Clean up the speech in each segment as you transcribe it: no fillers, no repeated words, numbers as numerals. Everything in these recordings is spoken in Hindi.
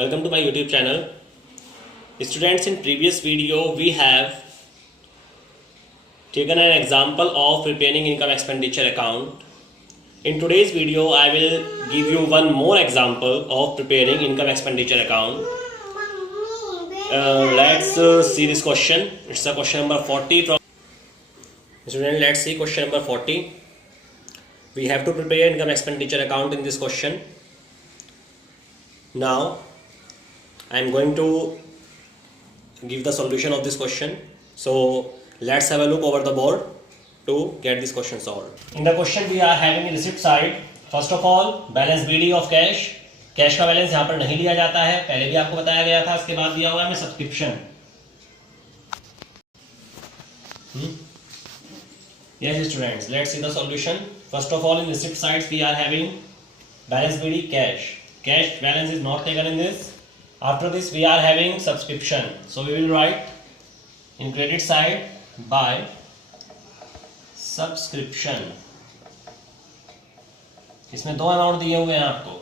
Welcome to my YouTube channel. Students, in previous video we have taken an example of preparing income expenditure account. In today's video I will give you one more example of preparing income expenditure account. Let's see this question. It's a question number 40 from student. Let's see question number 40. We have to prepare income expenditure account in this question. Now I am going to give the solution of this question. So let's have a look over the board to get this question solved. In the question we are having a receipt side. First of all, balance BD of cash. Cash का बैलेंस यहाँ पर नहीं लिया जाता है, पहले भी आपको बताया गया था. इसके बाद दिया हुआ है subscription. Yes students, let's see the solution. First of all, in receipt sides we are having balance BD cash. Cash balance is not taken in this. After this we are having subscription. So we will write in credit side by subscription. इसमें दो अमाउंट दिए हुए हैं आपको.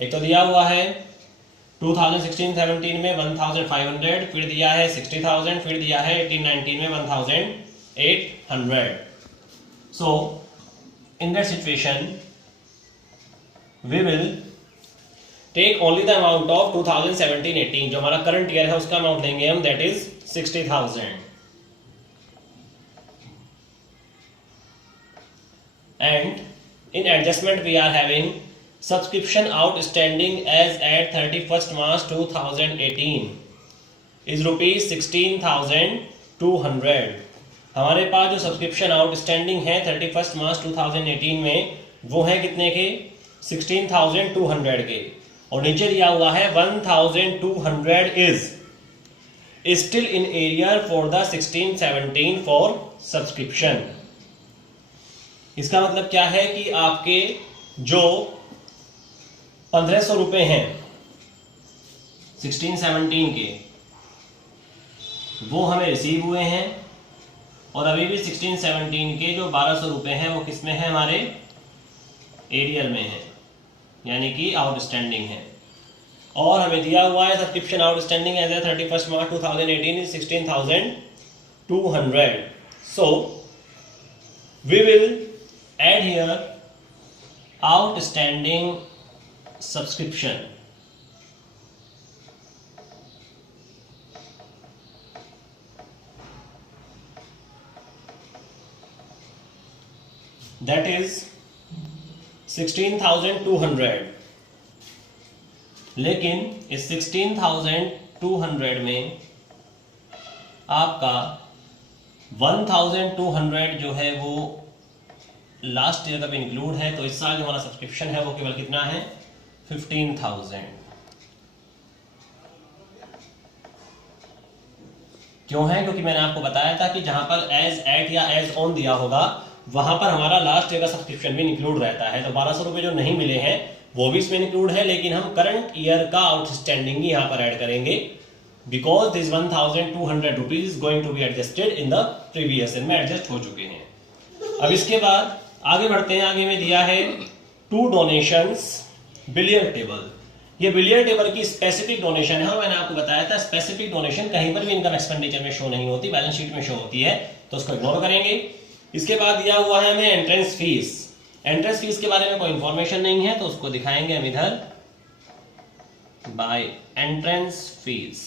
एक तो दिया हुआ है 2016-17 में 1500, फिर दिया है 60,000, फिर दिया है 18-19 में 1800. So in that situation we will take only the amount of 2017-18. जो हमारा करंट ईयर है उसका अमाउंट लेंगे हम, that is 60,000. And in adjustment we are having subscription outstanding as at 31st March 2018 is rupees 16,200. हमारे पास जो सब्सक्रिप्शन आउटस्टैंडिंग है 31st मार्च 2018 में वो है कितने के? 16,200 के. और नीचे दिया हुआ है 1,200 is still in arrear for the 16-17 for subscription. इसका मतलब क्या है कि आपके जो 1500 रुपए हैं 16-17 के वो हमें रिसीव हुए हैं, और अभी भी 16-17 के जो 1200 रुपए हैं वो किस में है? हमारे एरियर में है, यानी कि आउटस्टैंडिंग है. और हमें दिया हुआ है subscription outstanding as a 31st March 2018 is 16,200. So we will add here outstanding subscription. That is 16,200. लेकिन इस 16,200 में आपका 1,200 जो है वो लास्ट ईयर का भी इंक्लूड है. तो इस साल जो हमारा सब्सक्रिप्शन है वो केवल कितना है? 15,000. क्यों है? क्योंकि मैंने आपको बताया था कि जहां पर एज एट या एज ऑन दिया होगा वहां पर हमारा लास्ट ईयर का सब्सक्रिप्शन भी इंक्लूड रहता है. तो 1200 रुपए जो नहीं मिले हैं वो भी इसमें इंक्लूड है, लेकिन हम करंट ईयर का आउटस्टैंडिंग ही यहाँ पर ऐड करेंगे, because this 1,200 rupees is going to be adjusted in the previous year में एडजस्ट हो चुके हैं. अब इसके बाद आगे बढ़ते हैं. आगे में दिया है 2 डोनेशंस बिलियर टेबल. ये बिलियर टेबल की स्पेसिफिक डोनेशन है, और मैंने आपको बताया था स्पेसिफिक डोनेशन कहीं पर भी इनकम एक्सपेंडिचर में शो नहीं होती, बैलेंस शीट में शो होती है, तो उसको इग्नोर करेंगे. इसके बाद दिया हुआ है हमें एंट्रेंस फीस. एंट्रेंस फीस के बारे में कोई इंफॉर्मेशन नहीं है, तो उसको दिखाएंगे हम इधर by entrance fees.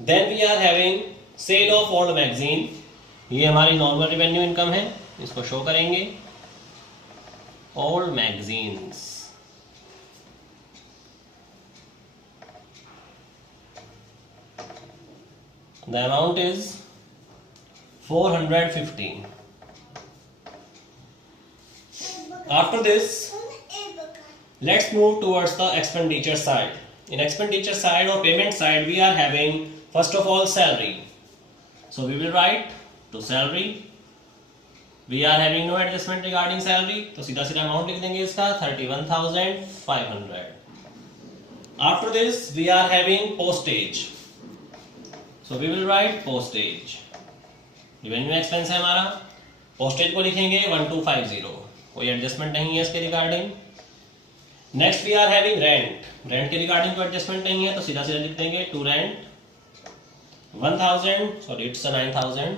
Then we are having sale of old magazine. ये हमारी नॉर्मल रेवेन्यू इनकम है, इसको शो करेंगे. Old magazines, the amount is 415. After this, let's move towards the expenditure side. In expenditure side or payment side, we are having first of all salary. So we will write to salary. We are having no adjustment regarding salary, तो सीधा सीधा अमाउंट लिख देंगे इसका 31,500. After this, we are having postage. So we will write postage. Revenue expense है हमारा, पोस्टेज को लिखेंगे 1250. कोई एडजस्टमेंट नहीं है इसके regarding. Next we are having rent, rent के रिगार्डिंग कोई एडजस्टमेंट नहीं है तो सीधा सीधा लिख देंगे to rent 1000, sorry it's 9000।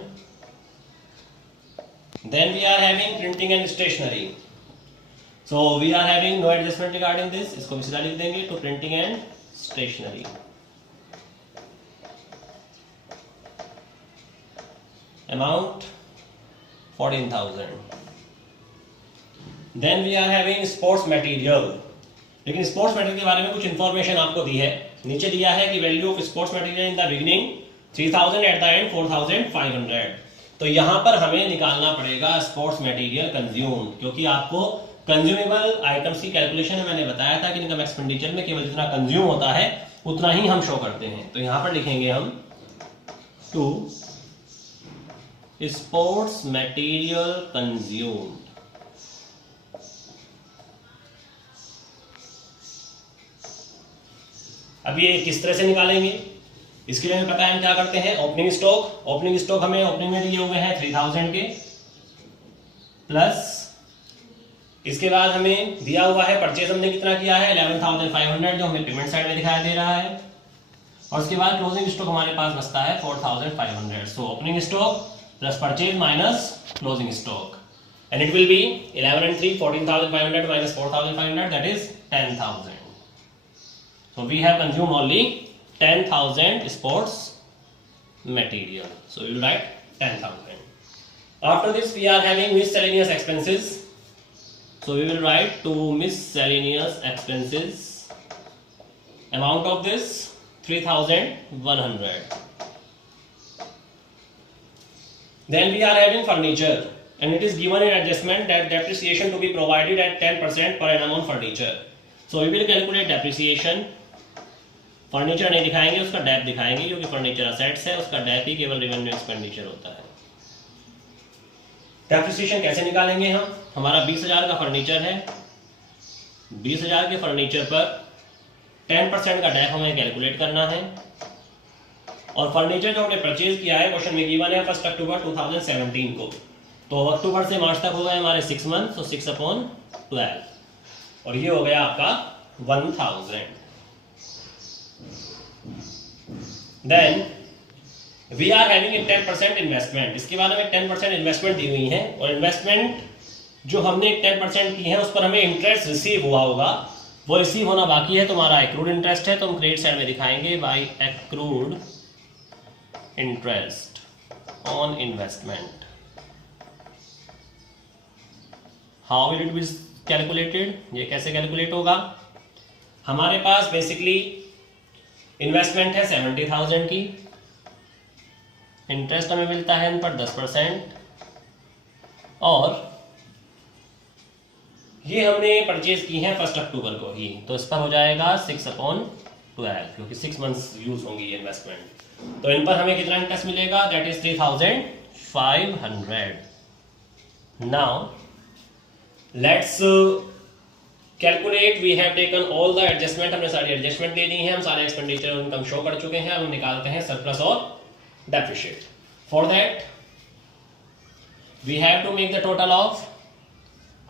Then we are having printing and stationery, so we are having no adjustment regarding this, इसको भी सीधा लिख देंगे to printing and stationery. Amount 14,000। Then we are having sports material, लेकिन स्पोर्ट्स मटेरियल के बारे में कुछ इंफॉर्मेशन आपको दी है, नीचे दिया है कि value of sports material in the beginning 3000, at the end 4500। तो यहां पर हमें निकालना पड़ेगा स्पोर्ट्स मटेरियल कंज्यूम, क्योंकि आपको कंज्यूमेबल आइटम्स की कैलकुलेशन में मैंने बताया था कि इनकम एक्सपेंडिचर में केवल जितना कंज्यूम होता है उतना ही हम शो करते हैं। तो यहां पर लिखेंगे हम टू स्पोर्ट्स मटेरियल कंज्यूम। अब ये किस तरह से निकालेंगे, इसके लिए हमें पता है हम क्या करते हैं, ओपनिंग स्टॉक, ओपनिंग स्टॉक हमें ओपनिंग में दिए हुए हैं 3000 के, प्लस इसके बाद हमें दिया हुआ है परचेज हमने कितना किया है 11,500 जो हमें पेमेंट साइड में दिखाई दे रहा है, और उसके बाद क्लोजिंग स्टॉक हमारे पास बचता है 4,500। So opening stock plus purchase minus closing stock, and it will be 11 and 3 14,500 minus 4,500, that is 10,000. So we have consumed only 10,000 sports material. So we will write 10,000. After this we are having miscellaneous expenses. So we will write to miscellaneous expenses. Amount of this 3,100. Then we are having furniture, and it is given in adjustment that depreciation to be provided at 10% per annum on furniture. So we will calculate depreciation. Furniture नहीं दिखाएंगे, उसका डेप दिखाएंगे, क्योंकि फर्नीचर असेट्स है, उसका डेप ही केवल रेवेन्यू एक्सपेंडिचर होता है। डेप्रिसिएशन कैसे निकालेंगे हम, हमारा 20,000 का फर्नीचर है, 20,000 के फर्नीचर पर 10% का डेप हमें कैलकुलेट करना है, और फर्नीचर जो हमने परचेज किया है क्वेश्चन में गिवन है 1 अक्टूबर 2017 को, तो अक्टूबर से मार्च तक हो गए हमारे 6 मंथ, तो 6/12, और ये हो गया आपका 1000। Then we are having a 10% investment, इसके बाद हमें 10% इन्वेस्टमेंट दी हुई है, और इन्वेस्टमेंट जो हमने 10% की है उस पर हमें इंटरेस्ट रिसीव हुआ होगा, वो रिसीव होना बाकी है, तो हमारा एक्रूड इंटरेस्ट है, तो हम क्रेडिट साइड में दिखाएंगे by accrued interest on investment. How will it be calculated, ये कैसे कैलकुलेट होगा, हमारे पास बेसिकली इन्वेस्टमेंट है 70,000 की, इंटरेस्ट हमें मिलता है इन पर 10%, और ये हमने परचेज की है 1 अक्टूबर को ही, तो इस पर हो जाएगा 6/12, क्योंकि 6 मंथ्स यूज होंगी ये इन्वेस्टमेंट। तो इन पर हमें कितना इंटरेस्ट मिलेगा, that is 3,500। Now let's calculate, we have taken all the adjustment, हमने सारी एडजस्टमेंट ले ली है, हम सारे एक्सपेंडिचर इनकम शो कर चुके हैं, हम निकालते हैं सरप्लस और depreciate. For that we have to make the total of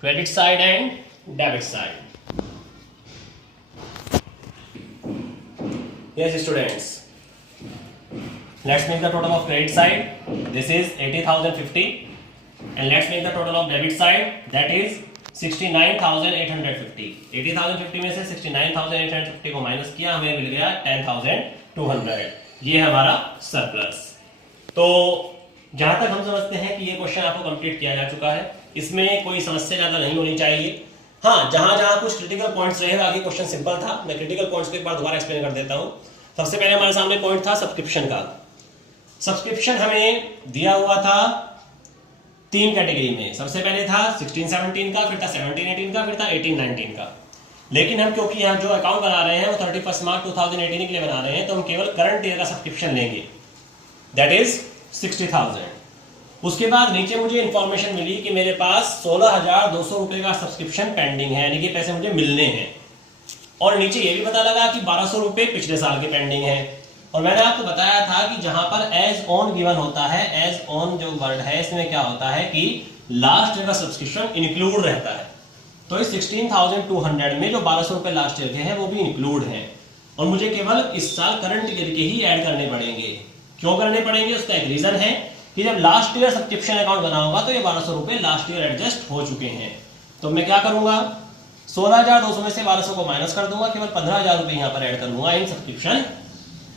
credit side and debit side. Yes students, let's make the total of credit side, this is 80,050, and let's make the total of debit side, that is 69,850। 80,050 में से 69,850 को माइनस किया, हमें मिल गया 10,200, ये है हमारा सरप्लस। तो जहां तक हम समझते हैं कि ये क्वेश्चन आपको कंप्लीट किया जा चुका है, इसमें कोई समस्या ज्यादा नहीं होनी चाहिए। हाँ, जहां जहां कुछ क्रिटिकल पॉइंट्स रहे, बाकी क्वेश्चन सिंपल था, मैं क्रिटिकल पॉइंट्स को एक बार दोबारा एक्सप्लेन कर देता हूं। सबसे पहले हमारे सामने पॉइंट था सब्सक्रिप्शन का। सब्सक्रिप्शन हमें दिया हुआ था 3 कैटेगरी में, सबसे पहले था 16-17 का, फिर था 17-18 का, फिर था 18-19 का। लेकिन हम क्योंकि यहाँ जो अकाउंट बना रहे हैं वो 31 मार्च 2018 के लिए बना रहे हैं, तो हम केवल करंट ईयर का सब्सक्रिप्शन लेंगे, दैट इज 60,000। उसके बाद नीचे मुझे इंफॉर्मेशन मिली कि मेरे पास 16,200 रुपए का सब्सक्रिप्शन पेंडिंग है, यानी कि पैसे मुझे मिलने हैं, और नीचे ये भी पता लगा कि 1,200 रुपए पिछले साल के पेंडिंग है। और मैंने आपको बताया था कि जहां पर एज ऑन गिवन होता है, एज ऑन जो वर्ड है इसमें क्या होता है कि लास्ट ईयर का सब्सक्रिप्शन इंक्लूड रहता है। तो इस 16,200 में जो 1200 रुपए लास्ट ईयर के हैं वो भी इंक्लूड हैं, और मुझे केवल इस साल करंट ईयर के ही ऐड करने पड़ेंगे। क्यों करने पड़ेंगे? उसका एक रीजन है कि जब लास्ट ईयर सब्सक्रिप्शन अकाउंट बना होगा तो ये 1200 रुपए लास्ट ईयर एडजस्ट हो चुके हैं। तो मैं क्या करूंगा, 16,200 में से 1200 को माइनस कर दूंगा, केवल 15,000 रुपए यहाँ पर ऐड करूंगा इन सब्सक्रिप्शन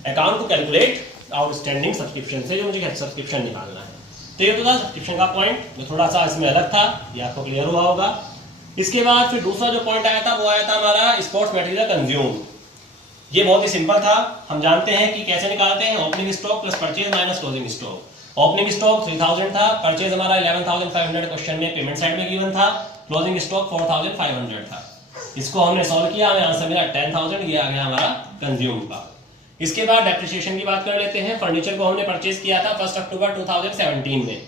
अकाउंट को कैलकुलेट आउटस्टैंडिंग सब्सक्रिप्शन से, जो मुझे सब्सक्रिप्शन निकालना है। तो ये तो था सब्सक्रिप्शन का पॉइंट, जो थोड़ा सा इसमें अलग था, ये आपको क्लियर हुआ होगा। इसके बाद फिर दूसरा जो पॉइंट आया था वो आया था हमारा स्पोर्ट्स मटेरियल कंज्यूम। ये बहुत ही सिंपल था, हम जानते हैं कि कैसे निकालते हैं, opening stock plus purchase minus closing stock. Opening stock 3000 था, परचेज हमारा 11,500 क्वेश्चन में पेमेंट साइड में गिवन था, क्लोजिंग स्टॉक 4,500 था। इसको हमने सॉल्व किया, हमें आंसर मिला 10,000, ये आ गया हमारा कंज्यूम का। इसके बाद डेप्रिसिएशन की बात कर लेते हैं। फर्नीचर को हमने परचेज किया था 1 अक्टूबर 2017 में,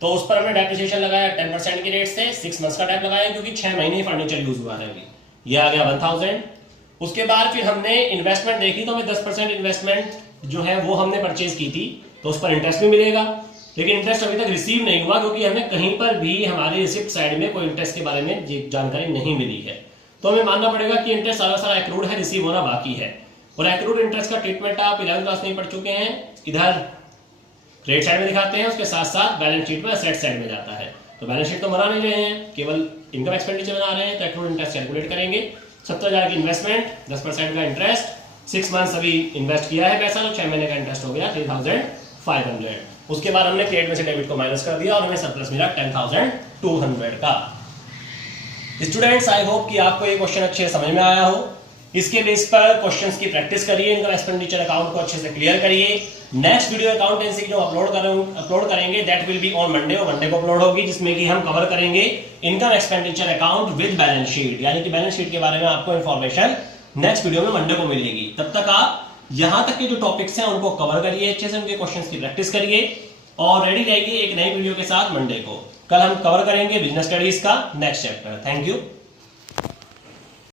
तो उस पर हमने डेप्रिसिएशन लगाया 10% के रेट से, 6 मंथ्स का डेप लगाया क्योंकि 6 महीने फर्नीचर यूज हुआ है अभी, ये आ गया 1000। उसके बाद फिर हमने इन्वेस्टमेंट देखी, तो हमें 10% इन्वेस्टमेंट जो है वो हमने परचेज की थी, तो उस पर इंटरेस्ट भी मिलेगा, लेकिन इंटरेस्ट अभी तक रिसीव नहीं हुआ क्योंकि हमें कहीं पर भी हमारी रिसिप्ट साइड में कोई इंटरेस्ट के बारे में जानकारी नहीं मिली है। तो हमें मानना पड़ेगा कि इंटरेस्ट सारा एक्रूड है, रिसीव होना बाकी है। और एक्रूड इंटरेस्ट का ट्रीटमेंट आप 11th क्लास में ही पढ़ चुके हैं, इधर क्रेडिट साइड में दिखाते हैं, उसके साथ साथ बैलेंस शीट में एसेट साइड में जाता है। तो बैलेंस शीट तो बना नहीं रहे हैं, केवल इनकम एक्सपेंडिचर बना रहे हैं, तो एक्रूड इंटरेस्ट कैलकुलेट करेंगे। 70,000 की इन्वेस्टमेंट, 10% का इंटरेस्ट, 6 मंथ्स अभी इन्वेस्ट किया है पैसा, तो 6 महीने का इंटरेस्ट हो गया 3,500। उसके बाद हमने क्रेडिट में से डेबिट को माइनस कर दिया और हमें सरप्लस मिला 10,200 का। स्टूडेंट्स, आई होप कि आपको ये क्वेश्चन अच्छे से समझ में आया हो। इसके बेस पर क्वेश्चंस की प्रैक्टिस करिए, इनकम एक्सपेंडिचर अकाउंट को अच्छे से क्लियर करिए। नेक्स्ट वीडियो अकाउंटेंसी जो अपलोड करेंगे that will be on Monday, और मंडे को अपलोड होगी, जिसमें कि हम कवर करेंगे income expenditure account with balance sheet, यानी कि बैलेंस शीट के बारे में आपको इंफॉर्मेशन नेक्स्ट वीडियो में मंडे को मिलेगी। तब तक आप यहां तक के जो टॉपिक्स हैं उनको कवर करिए, अच्छे से उनके क्वेश्चंस की प्रैक्टिस करिए और रेडी रहिए एक नई वीडियो के साथ मंडे को। कल हम कवर करेंगे बिजनेस स्टडीज का नेक्स्ट चैप्टर। Thank you.